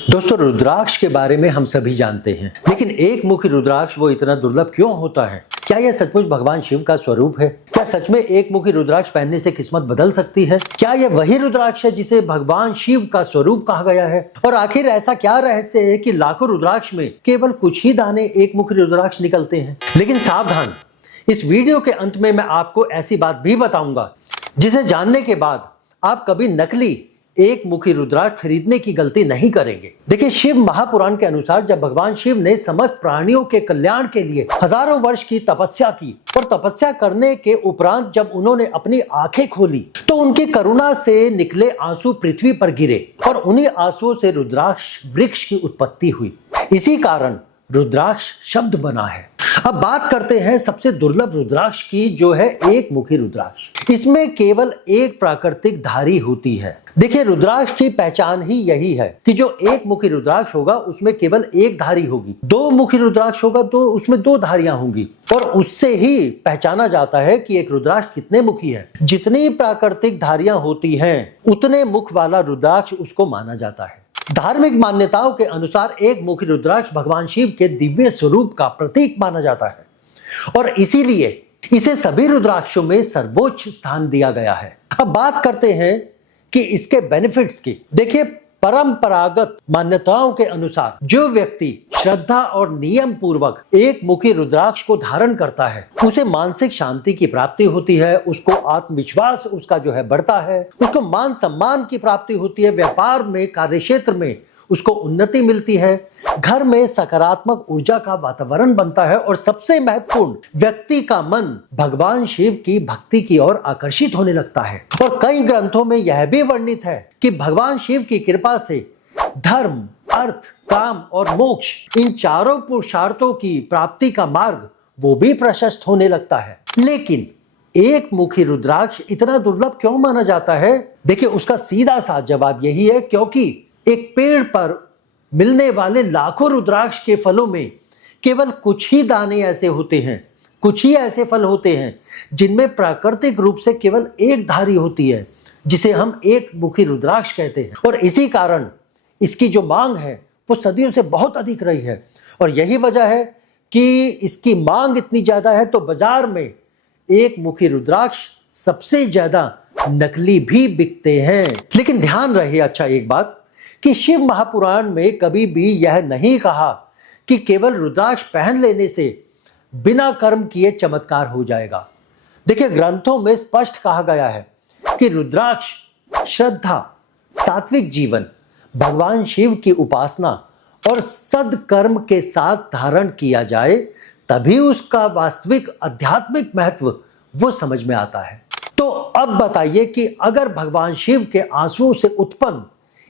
दोस्तों, रुद्राक्ष के बारे में हम सभी जानते हैं, लेकिन एक मुखी रुद्राक्ष वो इतना दुर्लभ क्यों होता है? क्या यह सचमुच भगवान शिव का स्वरूप है? क्या सच में एक मुखी रुद्राक्ष पहनने से किस्मत बदल सकती है? क्या यह वही रुद्राक्ष है जिसे भगवान शिव का स्वरूप कहा गया है? और आखिर ऐसा क्या रहस्य है कि लाखों रुद्राक्ष में केवल कुछ ही दाने एक मुखी रुद्राक्ष निकलते हैं? लेकिन सावधान, इस वीडियो के अंत में मैं आपको ऐसी बात भी बताऊंगा जिसे जानने के बाद आप कभी नकली एक मुखी रुद्राक्ष खरीदने की गलती नहीं करेंगे। देखिए, शिव महापुराण के अनुसार जब भगवान शिव ने समस्त प्राणियों के कल्याण के लिए हजारों वर्ष की तपस्या की और तपस्या करने के उपरांत जब उन्होंने अपनी आंखें खोली तो उनकी करुणा से निकले आंसू पृथ्वी पर गिरे और उन्हीं आंसुओं से रुद्राक्ष वृक्ष की उत्पत्ति हुई। इसी कारण रुद्राक्ष शब्द बना है। अब बात करते हैं सबसे दुर्लभ रुद्राक्ष की, जो है एक मुखी रुद्राक्ष। इसमें केवल एक प्राकृतिक धारी होती है। देखिए, रुद्राक्ष की पहचान ही यही है कि जो एक मुखी रुद्राक्ष होगा उसमें केवल एक धारी होगी, दो मुखी रुद्राक्ष होगा तो उसमें दो धारियां होंगी, और उससे ही पहचाना जाता है कि एक रुद्राक्ष कितने मुखी है। जितनी प्राकृतिक धारियां होती हैं उतने मुख वाला रुद्राक्ष उसको माना जाता है। धार्मिक मान्यताओं के अनुसार एक मुखी रुद्राक्ष भगवान शिव के दिव्य स्वरूप का प्रतीक माना जाता है और इसीलिए इसे सभी रुद्राक्षों में सर्वोच्च स्थान दिया गया है। अब बात करते हैं कि इसके बेनिफिट्स की। देखिए, परंपरागत मान्यताओं के अनुसार जो व्यक्ति श्रद्धा और नियम पूर्वक एक मुखी रुद्राक्ष को धारण करता है उसे मानसिक शांति की प्राप्ति होती है, उसको आत्मविश्वास उसका जो है बढ़ता है, उसको मान सम्मान की प्राप्ति होती है, व्यापार में, कार्य क्षेत्र में उसको उन्नति मिलती है, घर में सकारात्मक ऊर्जा का वातावरण बनता है और सबसे महत्वपूर्ण, व्यक्ति का मन भगवान शिव की भक्ति की ओर आकर्षित होने लगता है। और कई ग्रंथों में यह भी वर्णित है कि भगवान शिव की कृपा से धर्म, अर्थ, काम और मोक्ष, इन चारों पुरुषार्थों की प्राप्ति का मार्ग वो भी प्रशस्त होने लगता है। लेकिन एक मुखी रुद्राक्ष इतना दुर्लभ क्यों माना जाता है? देखिए, उसका सीधा सा जवाब यही है क्योंकि एक पेड़ पर मिलने वाले लाखों रुद्राक्ष के फलों में केवल कुछ ही दाने ऐसे होते हैं, कुछ ही ऐसे फल होते हैं जिनमें प्राकृतिक रूप से केवल एक धारी होती है, जिसे हम एक मुखी रुद्राक्ष कहते हैं। और इसी कारण इसकी जो मांग है वो सदियों से बहुत अधिक रही है और यही वजह है कि इसकी मांग इतनी ज्यादा है तो बाजार में एक मुखी रुद्राक्ष सबसे ज्यादा नकली भी बिकते हैं। लेकिन ध्यान रहे अच्छा एक बात, कि शिव महापुराण में कभी भी यह नहीं कहा कि केवल रुद्राक्ष पहन लेने से बिना कर्म किए चमत्कार हो जाएगा। देखिए, ग्रंथों में स्पष्ट कहा गया है कि रुद्राक्ष श्रद्धा, सात्विक जीवन, भगवान शिव की उपासना और सद्कर्म के साथ धारण किया जाए तभी उसका वास्तविक आध्यात्मिक महत्व वो समझ में आता है। तो अब बताइए कि अगर भगवान शिव के आंसुओं से उत्पन्न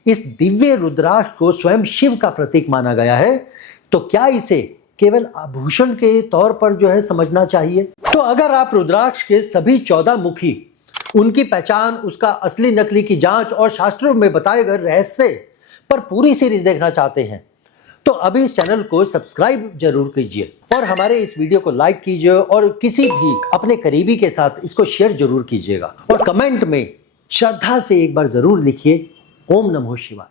इस दिव्य रुद्राक्ष को स्वयं शिव का प्रतीक माना गया है तो क्या इसे केवल आभूषण के तौर पर जो है समझना चाहिए? तो अगर आप रुद्राक्ष के सभी 14 मुखी, उनकी पहचान, उसका असली नकली की जांच और शास्त्रों में बताए गए रहस्य पर पूरी सीरीज देखना चाहते हैं तो अभी इस चैनल को सब्सक्राइब जरूर कीजिए और हमारे इस वीडियो को लाइक कीजिए और किसी भी अपने करीबी के साथ इसको शेयर जरूर कीजिएगा और कमेंट में श्रद्धा से एक बार जरूर लिखिए, ओम नमो शिवाय।